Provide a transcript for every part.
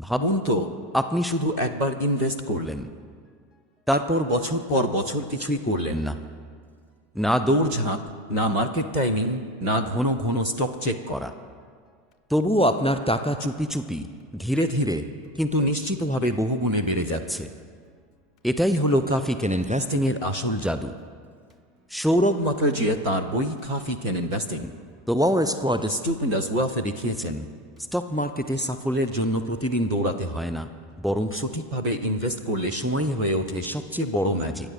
ভাবুন তো, আপনি শুধু একবার ইনভেস্ট করলেন, তারপর বছর পর বছর কিছুই করলেন না। না দৌড়ঝাঁপ, না মার্কেট টাইমিং, না ঘন ঘন স্টক চেক করা। তবুও আপনার টাকা চুপি চুপি, ধীরে ধীরে, কিন্তু নিশ্চিতভাবে বহুগুণে বেড়ে যাচ্ছে। এটাই হলো কাফি ক্যান ইনভেস্টিং এর আসল জাদু। সৌরভ মুখার্জি তাঁর বই coffee can investing the lowest for the stupendous ওয়েলথে দেখিয়েছেন, স্টক মার্কেটে সাফল্যের জন্য প্রতিদিন দৌড়াতে হয় না, বরং সঠিকভাবে ইনভেস্ট করলে সময়ই হয়ে ওঠে সবচেয়ে বড় ম্যাজিক।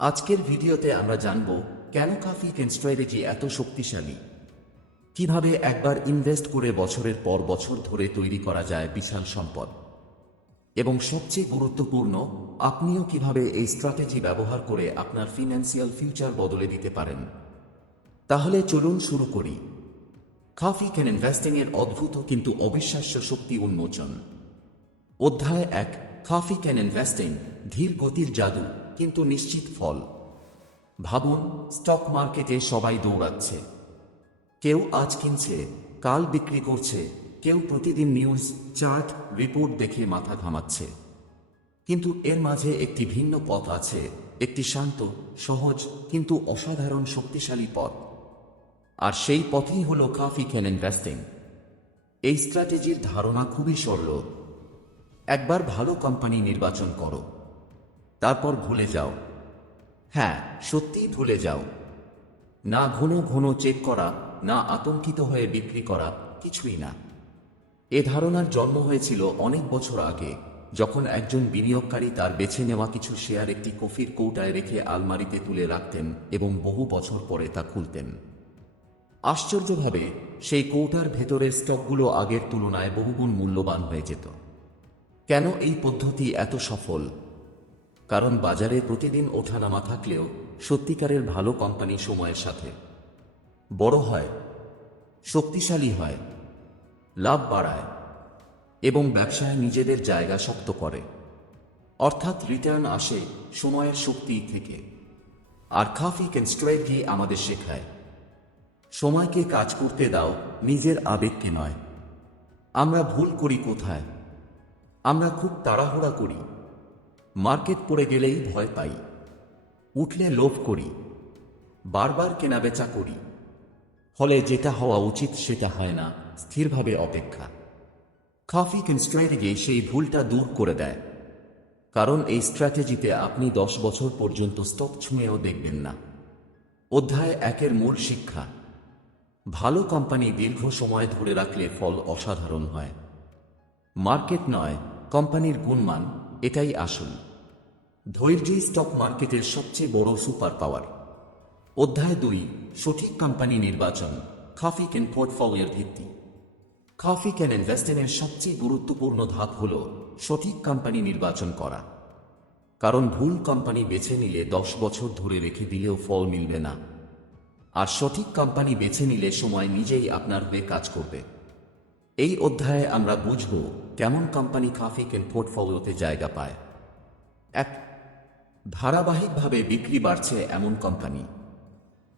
আজকের ভিডিওতে আমরা জানব কেন কাফি ক্যান স্ট্র্যাটেজি এত শক্তিশালী, কিভাবে একবার ইনভেস্ট করে বছরের পর বছর ধরে তৈরি করা যায় বিশাল সম্পদ, এবং সবচেয়ে গুরুত্বপূর্ণ, আপনিও কিভাবে এই স্ট্র্যাটেজি ব্যবহার করে আপনার ফিনান্সিয়াল ফিউচার বদলে দিতে পারেন। তাহলে চলুন শুরু করি। কাফি ক্যান ইনভেস্টিং এর অদ্ভুত কিন্তু অবিশ্বাস্য শক্তি উন্মোচন। অধ্যায় 1, কাফি ক্যান ইনভেস্টিং, ধীর গতির জাদু কিন্তু নিশ্চিত ফল। ভাবুন, স্টক মার্কেটে সবাই দৌড়াচ্ছে। কেউ আজ কিনছে, কাল বিক্রি করছে, কেউ প্রতিদিন নিউজ, চার্ট, রিপোর্ট দেখে মাথা ঘামাচ্ছে। কিন্তু এর মাঝে একটি ভিন্ন পথ আছে, একটি শান্ত, সহজ কিন্তু অসাধারণ শক্তিশালী পথ। আর সেই পথই হলো কাফি ক্যান ইনভেস্টিং। এই স্ট্র্যাটেজির ধারণা খুবই সরল। একবার ভালো কোম্পানি নির্বাচন করো, তারপর ভুলে যাও। হ্যাঁ, সত্যিই ভুলে যাও। না ঘন ঘন চেক করা, না আতঙ্কিত হয়ে বিক্রি করা, কিছুই না। এ ধারণার জন্ম হয়েছিল অনেক বছর আগে, যখন একজন বিনিয়োগকারী তার বেছে নেওয়া কিছু শেয়ার একটি কফির কৌটায় রেখে আলমারিতে তুলে রাখতেন এবং বহু বছর পরে তা খুলতেন। আশ্চর্যভাবে সেই কৌটার ভেতরের স্টকগুলো আগের তুলনায় বহুগুণ মূল্যবান হয়ে যেত। কেন এই পদ্ধতি এত সফল? কারণ বাজারে প্রতিদিন ওঠানামা থাকলেও সত্যিকারের ভালো কোম্পানি সময়ের সাথে বড় হয়, শক্তিশালী হয়, লাভ বাড়ায় এবং ব্যবসায় নিজেদের জায়গা শক্ত করে। অর্থাৎ রিটার্ন আসে সময়ের শক্তি থেকে। আর কাফি ক্যান স্ট্র্যাটেজি আমাদের শেখায়, সময়কে কাজ করতে দাও, নিজের আবেগকে নয়। আমরা ভুল করি কোথায়? আমরা খুব তাড়াহুড়া করি। মার্কেট পড়ে গেলেই ভয় পাই, উঠলে লোভ করি, বারবার কেনাবেচা করি। ফলে যেটা হওয়া উচিত সেটা হয় না, স্থিরভাবে অপেক্ষা। কাফি ক্যান স্ট্র্যাটেজি সেই ভুলটা দূর করে দেয়। কারণ এই স্ট্র্যাটেজিতে আপনি 10 বছর পর্যন্ত স্টক ছুঁয়েও দেখবেন না। অধ্যায় 1 মূল শিক্ষা। ভালো কোম্পানি দীর্ঘ সময় ধরে রাখলে ফল অসাধারণ হয়। মার্কেট নয়, কোম্পানির গুণমান, এটাই আসল। ধৈর্যই স্টক মার্কেটের সবচেয়ে বড় সুপার পাওয়ার। অধ্যায় 2, সঠিক কোম্পানি নির্বাচন, কাফি ক্যান পোর্টফোলিওর ভিত্তি। কাফি ক্যান ইনভেস্টিংয়ের সবচেয়ে গুরুত্বপূর্ণ ধাপ হল সঠিক কোম্পানি নির্বাচন করা। কারণ ভুল কোম্পানি বেছে নিলে 10 বছর ধরে রেখে দিলেও ফল মিলবে না। আর সঠিক কোম্পানি বেছে নিলে সময় নিজেই আপনার হয়ে কাজ করবে। এই অধ্যায়ে আমরা বুঝব কেমন কোম্পানি কাফি ক্যান পোর্টফোলিওতে জায়গা পায়। 1, ধারাবাহিকভাবে বিক্রি বাড়ছে এমন কোম্পানি।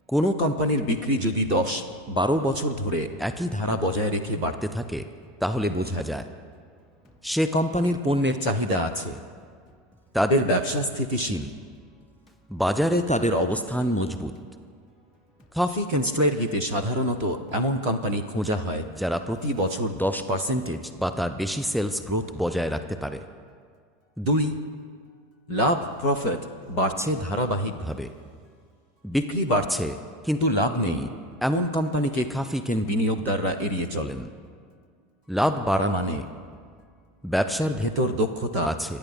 কোনো কোম্পানির বিক্রি যদি 10-12 বছর ধরে একই ধারা বজায় রেখে বাড়তে থাকে, তাহলে বোঝা যায় সে কোম্পানির পণ্যের চাহিদা আছে, তাদের ব্যবসা স্থিতিশীল, বাজারে তাদের অবস্থান মজবুত। কাফি ক্যান স্ট্র্যাটেজিতে সাধারণত এমন কোম্পানি খোঁজা হয় যারা প্রতি বছর 10% বা তার বেশি সেলস গ্রোথ বজায় রাখতে পারে। 2, লাভ প্রফিট বাড়ছে ধারাবাহিকভাবে। বিক্রি বাড়ছে কিন্তু লাভ নেই, এমন কোম্পানিকে কাফি ক্যান বিনিয়োগদাররা এড়িয়ে চলেন। লাভ বাড়া মানে ব্যবসার ভেতর দক্ষতা আছে,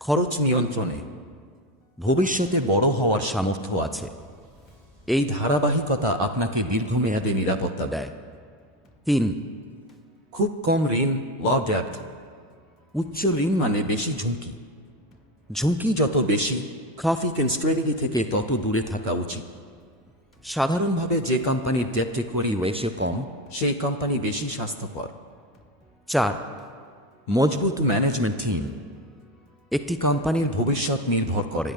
খরচ নিয়ন্ত্রণে, ভবিষ্যতে বড় হওয়ার সামর্থ্য আছে। এই ধারাবাহিকতা আপনাকে দীর্ঘমেয়াদে নিরাপত্তা দেয়। 3, খুব কম ঋণ, লো ডেপ্ট। উচ্চ ঋণ মানে বেশি ঝুঁকি। ঝুঁকি যত বেশি, কাফি ক্যান স্ট্র্যাটেজি থেকে তত দূরে থাকা উচিত। সাধারণভাবে যে কোম্পানির ডেট ইকুইটি রেশিও কম, সেই কোম্পানি বেশি স্বাস্থ্যকর। 4, মজবুত ম্যানেজমেন্ট টিম। একটি কোম্পানির ভবিষ্যৎ নির্ভর করে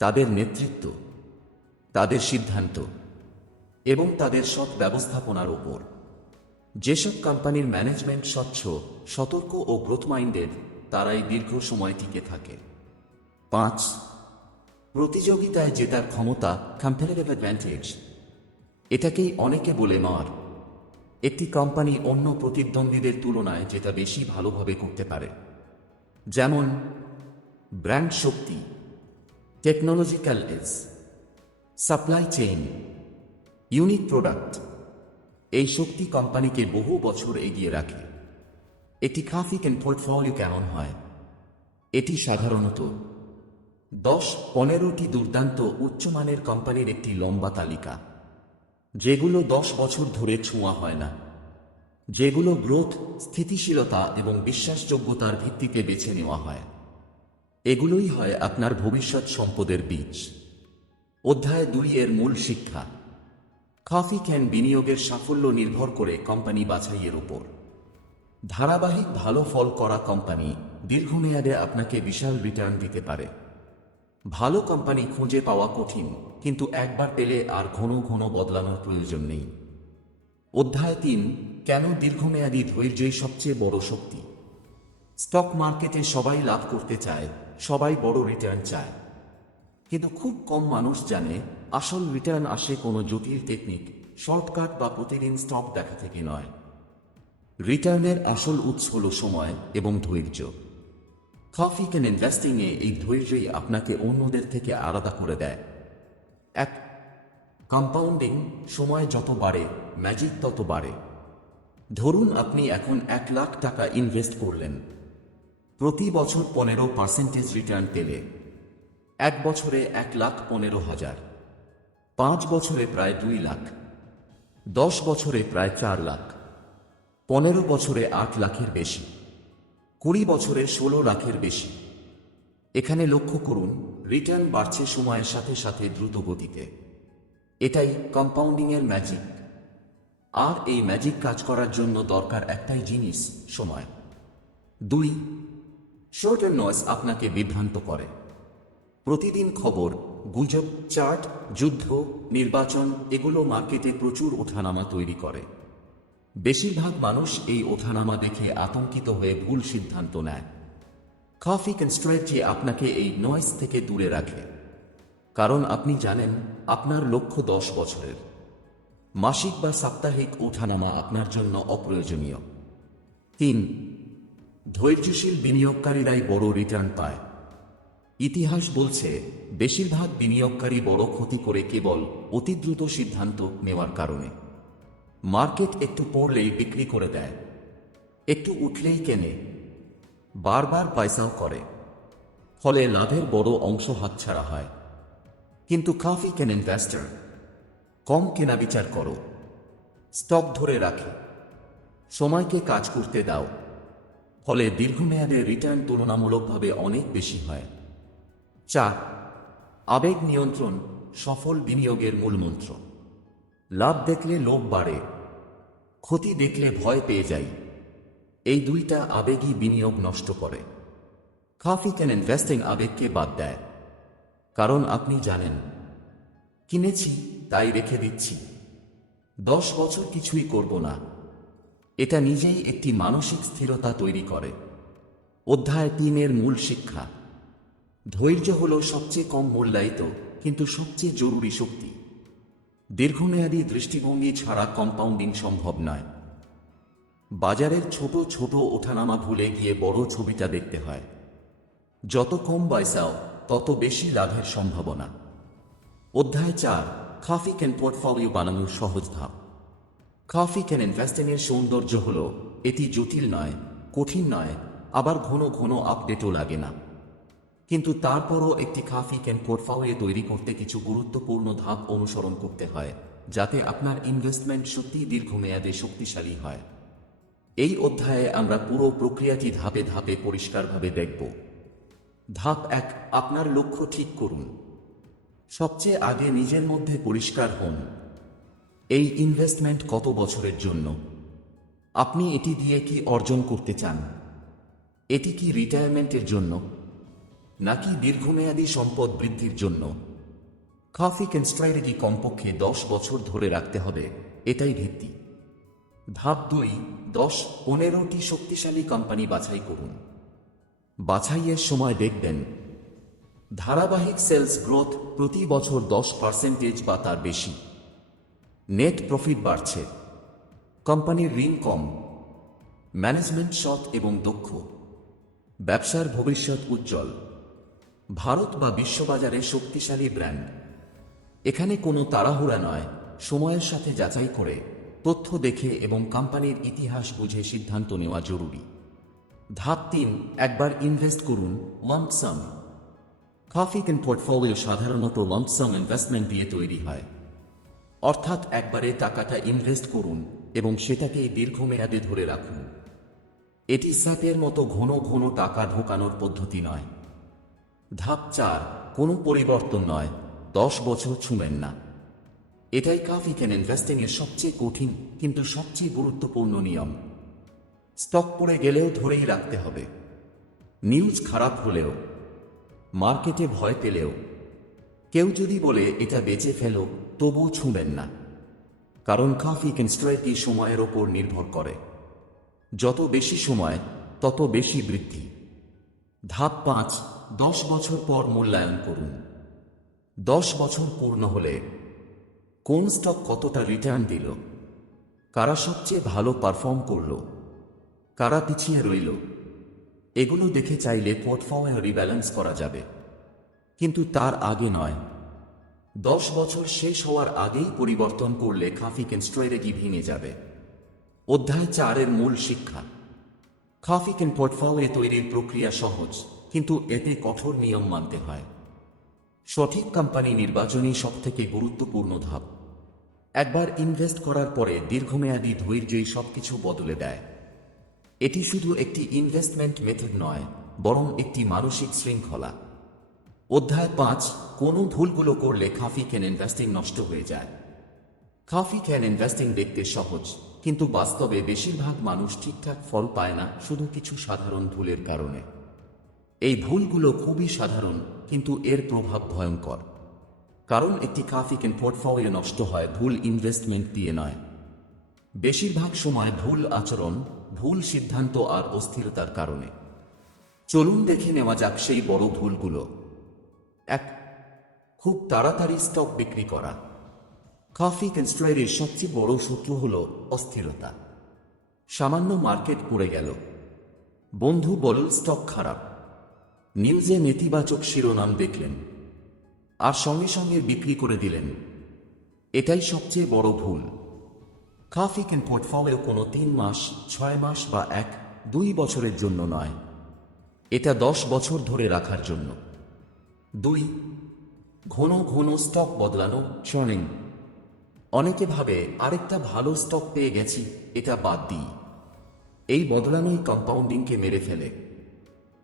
তাদের নেতৃত্ব, তাদের সিদ্ধান্ত এবং তাদের সৎ ব্যবস্থাপনার উপর। যেসব কোম্পানির ম্যানেজমেন্ট স্বচ্ছ, সতর্ক ও গ্রোথ মাইন্ডেড, তারাই দীর্ঘ সময় টিকে থাকে। 5. প্রতিযোগিতায় জেতার ক্ষমতা, কম্পারেটিভ অ্যাডভান্টেজ। এটাকেই অনেকে বলে মার। একটি কোম্পানি অন্য প্রতিদ্বন্দ্বীদের তুলনায় যেটা বেশি ভালোভাবে করতে পারে, যেমন ব্র্যান্ড শক্তি, technological edge, supply chain, unique product. এই শক্তি কোম্পানিকে বহু বছর এগিয়ে রাখে। একটি গ্রাফিক্যাল পোর্টফোলিও কেমন হয়? এটি সাধারণত 10-15টি দুর্দান্ত উচ্চমানের কোম্পানির একটি লম্বা তালিকা, যেগুলো 10 বছর ধরে ছোঁয়া হয় না, যেগুলো গ্রোথ, স্থিতিশীলতা এবং বিশ্বাসযোগ্যতার ভিত্তিতে বেছে নেওয়া হয়। এগুলোই হয় আপনার ভবিষ্যৎ সম্পদের বীজ। অধ্যায় 2 এর মূল শিক্ষা। কফি ক্যান বিনিয়োগের সাফল্য নির্ভর করে কোম্পানি বাছাইয়ের উপর। ধারাবাহিক ভালো ফল করা কোম্পানি দীর্ঘমেয়াদে আপনাকে বিশাল রিটার্ন দিতে পারে। ভালো কোম্পানি খুঁজে পাওয়া কঠিন, কিন্তু একবার পেলে আর ঘন ঘন বদলানোর প্রয়োজন নেই। অধ্যায় 3, কেন দীর্ঘমেয়াদী ধৈর্যই সবচেয়ে বড় শক্তি। স্টক মার্কেটে সবাই লাভ করতে চায়, সবাই বড় রিটার্ন চায়, কিন্তু খুব কম মানুষ জানে আসল রিটার্ন আসে কোনো জটিল টেকনিক, শর্টকাট বা প্রতিদিন স্টক দেখা থেকে নয়। রিটার্নের আসল উৎস হল সময় এবং ধৈর্য। কফি ক্যান ইনভেস্টিংয়ে এই ধৈর্যই আপনাকে অন্যদের থেকে আলাদা করে দেয়। 1. কম্পাউন্ডিং। সময় যত বাড়ে, ম্যাজিক তত বাড়ে। ধরুন আপনি এখন 1 লাখ টাকা ইনভেস্ট করলেন। প্রতি বছর 15% রিটার্ন পেলে 1 বছরে 1,15,000, 5 বছরে প্রায় 2 লাখ, 10 বছরে প্রায় 4 লাখ, 15 বছরে 8 লাখের বেশি, 20 বছরে 16 লাখের বেশি। এখানে লক্ষ্য করুন, রিটার্ন বাড়ছে সময়ের সাথে সাথে দ্রুত গতিতে। এটাই কম্পাউন্ডিংয়ের ম্যাজিক। আর এই ম্যাজিক কাজ করার জন্য দরকার একটাই জিনিস, সময়। 2. শর্ট নয়েজ আপনাকে বিভ্রান্ত করে। প্রতিদিন খবর, গুজব, চার্ট, যুদ্ধ, নির্বাচন, এগুলো মার্কেটে প্রচুর ওঠানামা তৈরি করে। বেশিরভাগ মানুষ এই ওঠানামা দেখে আতঙ্কিত হয়ে ভুল সিদ্ধান্ত নেয়। কফি ক্যান স্ট্র্যাটেজি আপনাকে এই নয়েজ থেকে দূরে রাখে, কারণ আপনি জানেন আপনার লক্ষ্য 10 বছরের। মাসিক বা সাপ্তাহিক ওঠানামা আপনার জন্য অপ্রয়োজনীয়। 3. ধৈর্যশীল বিনিয়োগকারীরাই বড় রিটার্ন পায়। ইতিহাস বলছে বেশিরভাগ বিনিয়োগকারী বড় ক্ষতি করে কেবল অতিদ্রুত সিদ্ধান্ত নেওয়ার কারণে। মার্কেট একটু পড়লেই বিক্রি করে দেয়, একটু উঠলেই কেনে, বারবার পয়সাও করে, ফলে লাভের বড় অংশ হাতছাড়া হয়। কিন্তু কফি ক্যান ইনভেস্টর কম কেনাবেচার করো, স্টক ধরে রাখে, সময়কে কাজ করতে দাও, ফলে দীর্ঘমেয়াদে রিটার্ন তুলনামূলকভাবে অনেক বেশি হয়। 4. আবেগ নিয়ন্ত্রণ সফল বিনিয়োগের মূলমন্ত্র। লাভ দেখলে লোভ বাড়ে, ক্ষতি দেখলে ভয় পেয়ে যাই। এই দুইটা আবেগই বিনিয়োগ নষ্ট করে। কফি ক্যান ইনভেস্টিং আবেগকে বাদ দেয়, কারণ আপনি জানেন কিনেছি তাই রেখে দিচ্ছি, 10 বছর কিছুই করব না। এটা নিজেই একটি মানসিক স্থিরতা তৈরি করে। অধ্যায় 3 এর মূল শিক্ষা। ধৈর্য হল সবচেয়ে কম মূল্যায়িত কিন্তু সবচেয়ে জরুরি শক্তি। দীর্ঘমেয়াদী দৃষ্টিভঙ্গি ছাড়া কম্পাউন্ডিং সম্ভব নয়। বাজারের ছোট ছোট ওঠানামা ভুলে গিয়ে বড় ছবিটা দেখতে হয়। যত কম পয়সাও তত বেশি লাভের সম্ভাবনা। অধ্যায় 4, কফি ক্যান পোর্টফোলিও বানানোর সহজ ধাপ। কফি ক্যান ইনভেস্টিংয়ের সৌন্দর্য হল এটি জটিল নয়, কঠিন নয়, আবার ঘন ঘন আপডেটও লাগে না। কিন্তু তারপরও একটি কফি ক্যান পোর্টফোলিও তৈরি করতে কিছু গুরুত্বপূর্ণ ধাপ অনুসরণ করতে হয়, যাতে আপনার ইনভেস্টমেন্ট সত্যিই দীর্ঘমেয়াদে শক্তিশালী হয়। এই অধ্যায়ে আমরা পুরো প্রক্রিয়াটি ধাপে ধাপে পরিষ্কারভাবে দেখব। ধাপ 1, আপনার লক্ষ্য ঠিক করুন। সবচেয়ে আগে নিজের মধ্যে পরিষ্কার হন। এই ইনভেস্টমেন্ট কত বছরের জন্য? আপনি এটি দিয়ে কি অর্জন করতে চান? এটি কি রিটায়ারমেন্টের জন্য, নাকি দীর্ঘমেয়াদী সম্পদ বৃদ্ধির জন্য? কফি ক্যান স্ট্র্যাটেজি কমপক্ষে 10 বছর ধরে রাখতে হবে, এটাই ভিত্তি। ধাপ 2, 10-15টি শক্তিশালী কোম্পানি বাছাই করুন। বাছাইয়ের সময় দেখবেন ধারাবাহিক সেলস গ্রোথ প্রতি বছর 10% বা তার বেশি, নেট প্রফিট বাড়ছে, কোম্পানির ঋণ কম, ম্যানেজমেন্ট সৎ এবং দক্ষ, ব্যবসার ভবিষ্যৎ উজ্জ্বল, ভারত বা বিশ্ববাজারে শক্তিশালী ব্র্যান্ড। এখানে কোনো তাড়াহুড়া নয়, সময়ের সাথে যাচাই করে, তথ্য দেখে এবং কোম্পানির ইতিহাস বুঝে সিদ্ধান্ত নেওয়া জরুরি। ধাপ 3, একবার ইনভেস্ট করুন lump some. Coffee can portfolio সাধারণত লাম্প সাম ইনভেস্টমেন্ট দিয়ে তৈরি হয়, অর্থাৎ একবারে টাকাটা ইনভেস্ট করুন এবং সেটাকেই দীর্ঘমেয়াদে ধরে রাখুন। এটি স্যাপের মতো ঘন ঘন টাকা ঢোকানোর পদ্ধতি নয়। ধাপ 4, কোনো পরিবর্তন নয়, 10 বছর ছুঁবেন না। এটাই কফি ক্যান ইনভেস্টিং এর সবচেয়ে কঠিন কিন্তু সবচেয়ে গুরুত্বপূর্ণ নিয়ম। স্টক পড়ে গেলেও ধরেই রাখতে হবে। নিউজ খারাপ হলেও, মার্কেটে ভয় পেলেও, কেউ যদি বলে এটা বেচে ফেলো, তবুও ছুঁবেন না। কারণ কফি ক্যান স্ট্র্যাটেজি সময়ের ওপর নির্ভর করে। যত বেশি সময় তত বেশি বৃদ্ধি। ধাপ 5, 10 বছর পর মূল্যায়ন করুন। 10 বছর পূর্ণ হলে কোন স্টক কতটা রিটার্ন দিল, কারা সবচেয়ে ভালো পারফর্ম করল, কারা পিছিয়ে রইল, এগুলো দেখে চাইলে পোর্টফোলিও রিব্যালেন্স করা যাবে, কিন্তু তার আগে নয়। 10 বছর শেষ হওয়ার আগেই পরিবর্তন করলে কফি ক্যান স্ট্র্যাটেজি ভেঙে যাবে। অধ্যায় 4 এর মূল শিক্ষা। কফি ক্যান পোর্টফোলিও তৈরির প্রক্রিয়া সহজ, কিন্তু এতে কঠোর নিয়ম মানতে হয়। সঠিক কোম্পানি নির্বাচনই সবথেকে গুরুত্বপূর্ণ ধাপ। একবার ইনভেস্ট করার পরে দীর্ঘমেয়াদী ধৈর্যই সবকিছু বদলে দেয়। এটি শুধু একটি ইনভেস্টমেন্ট মেথড নয়, বরং একটি মানসিক শৃঙ্খলা। অধ্যায় 5, কোন ভুলগুলো করলে কফি ক্যান ইনভেস্টিং নষ্ট হয়ে যায়। কফি ক্যান ইনভেস্টিং দেখতে সহজ, কিন্তু বাস্তবে বেশিরভাগ মানুষ ঠিকঠাক ফল পায় না শুধু কিছু সাধারণ ভুলের কারণে। এই ভুলগুলো খুবই সাধারণ, কিন্তু এর প্রভাব ভয়ঙ্কর। কারণ একটি কফি ক্যান পোর্টফোলিও নষ্ট হয় ভুল ইনভেস্টমেন্ট দিয়ে নয়। বেশিরভাগ সময় ভুল আচরণ, ভুল সিদ্ধান্ত আর অস্থিরতার কারণে। চলুন দেখে নেওয়া যাক সেই বড় ভুলগুলো। 1, খুব তাড়াতাড়ি স্টক বিক্রি করা। কফি ক্যান স্ট্র্যাটেজির সবচেয়ে বড় শত্রু হল অস্থিরতা। সামান্য মার্কেট পড়ে গেল, বন্ধু বলল স্টক খারাপ, নিউজে নেতিবাচক শিরোনাম দেখলেন, আর সঙ্গে সঙ্গে বিক্রি করে দিলেন। এটাই সবচেয়ে বড় ভুল। কফি ক্যান পোর্টফোলিও কোনো 3 মাস, 6 মাস বা 1-2 বছরের জন্য নয়, এটা 10 বছর ধরে রাখার জন্য। 2, ঘন ঘন স্টক বদলানো চার্নিং। অনেকে ভাবে আরেকটা ভালো স্টক পেয়ে গেছি, এটা বাদ দিই। এই বদলানোই কম্পাউন্ডিংকে মেরে ফেলে।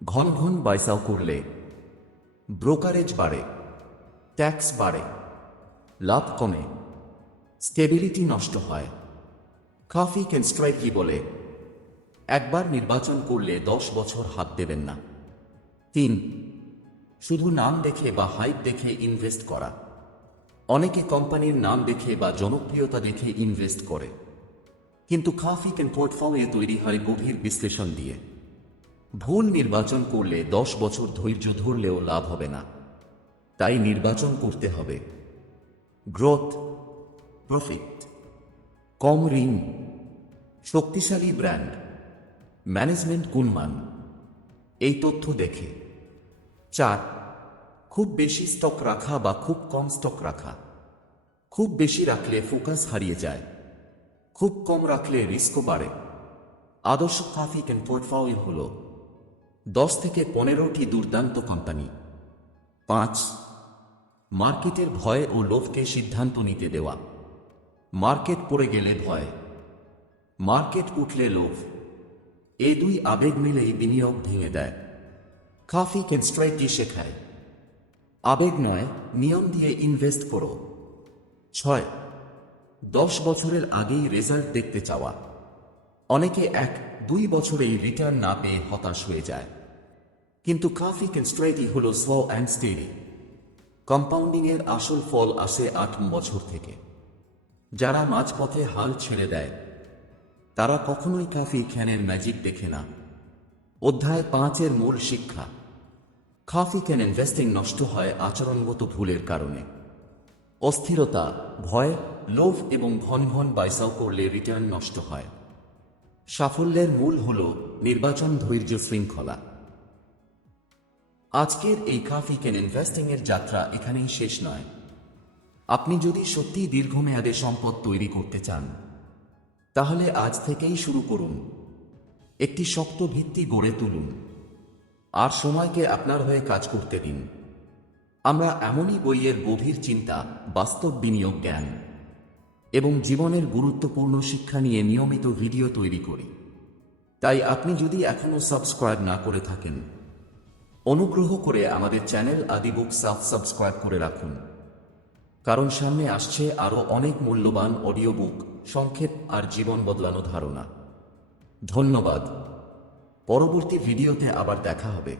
ঘন ঘন বাইসাও করলে ব্রোকারেজ বাড়ে, ট্যাক্স বাড়ে, লাভ কমে, স্টেবিলিটি নষ্ট হয়। কফি ক্যান স্ট্র্যাটেজি বলে একবার নির্বাচন করলে 10 বছর হাত দেবেন না। 3, শুধু নাম দেখে বা হাইপ দেখে ইনভেস্ট করা। অনেকে কোম্পানির নাম দেখে বা জনপ্রিয়তা দেখে ইনভেস্ট করে, কিন্তু কফি ক্যান পোর্টফোলিও তৈরি হয় গভীর বিশ্লেষণ দিয়ে। ভুল নির্বাচন করলে 10 বছর ধৈর্য ধরলেও লাভ হবে না। তাই নির্বাচন করতে হবে গ্রোথ, প্রফিট, কম ঋণ, শক্তিশালী ব্র্যান্ড, ম্যানেজমেন্ট গুণমান, এই তথ্য দেখে। 4, খুব বেশি স্টক রাখা বা খুব কম স্টক রাখা। খুব বেশি রাখলে ফোকাস হারিয়ে যায়, খুব কম রাখলে রিস্কও বাড়ে। আদর্শ কফি ক্যান পোর্টফোলিও হল 10 থেকে 15টি দুর্দান্ত কোম্পানি। 5, মার্কেটের ভয় ও লোভকে সিদ্ধান্ত নিতে দেওয়া। মার্কেট পড়ে গেলে ভয়, মার্কেট উঠলে লোভ, এই 2 আবেগ মিলেই বিনিয়োগ ভেঙে দেয়। কফি ক্যান স্ট্র্যাটেজি শেখায় আবেগ নয়, নিয়ম দিয়ে ইনভেস্ট করো। 6, 10 বছরের আগেই রেজাল্ট দেখতে চাওয়া। অনেকে 1-2 বছরেই রিটার্ন না পেয়ে হতাশ হয়ে যায়, কিন্তু কফি ক্যান স্ট্র্যাটেজি হল স্লো অ্যান্ড স্টেডি। কম্পাউন্ডিংয়ের আসল ফল আসে 8 বছর থেকে। যারা মাঝপথে হাল ছেড়ে দেয় তারা কখনোই কাফি ক্যানের ম্যাজিক দেখে না। অধ্যায় 5-এর মূল শিক্ষা। কাফি ক্যান ইনভেস্টিং নষ্ট হয় আচরণগত ভুলের কারণে। অস্থিরতা, ভয়, লোভ এবং ঘন ঘন বাইসাও করলে রিটার্ন নষ্ট হয়। সাফল্যের মূল হল নির্বাচন, ধৈর্য, শৃঙ্খলা। আজকের এই কাফি ক্যান ইনভেস্টিং এর যাত্রা এখানেই শেষ নয়। আপনি যদি সত্যিই দীর্ঘমেয়াদে সম্পদ তৈরি করতে চান, তাহলে আজ থেকেই শুরু করুন। একটি শক্ত ভিত্তি গড়ে তুলুন আর সময়কে আপনার হয়ে কাজ করতে দিন। আমরা এমনই বইয়ের গভীর চিন্তা, বাস্তব বিনিয়োগ জ্ঞান এবং জীবনের গুরুত্বপূর্ণ শিক্ষা নিয়ে নিয়মিত ভিডিও তৈরি করি। তাই আপনি যদি এখনও সাবস্ক্রাইব না করে থাকেন, অনুগ্রহ করে আমাদের চ্যানেল আদি বুক সাবস্ক্রাইব করে রাখুন, কারণ সামনে আসছে আরও অনেক মূল্যবান অডিও বুক, সংক্ষেপ আর জীবন বদলানো ধারণা। ধন্যবাদ। পরবর্তী ভিডিওতে আবার দেখা হবে।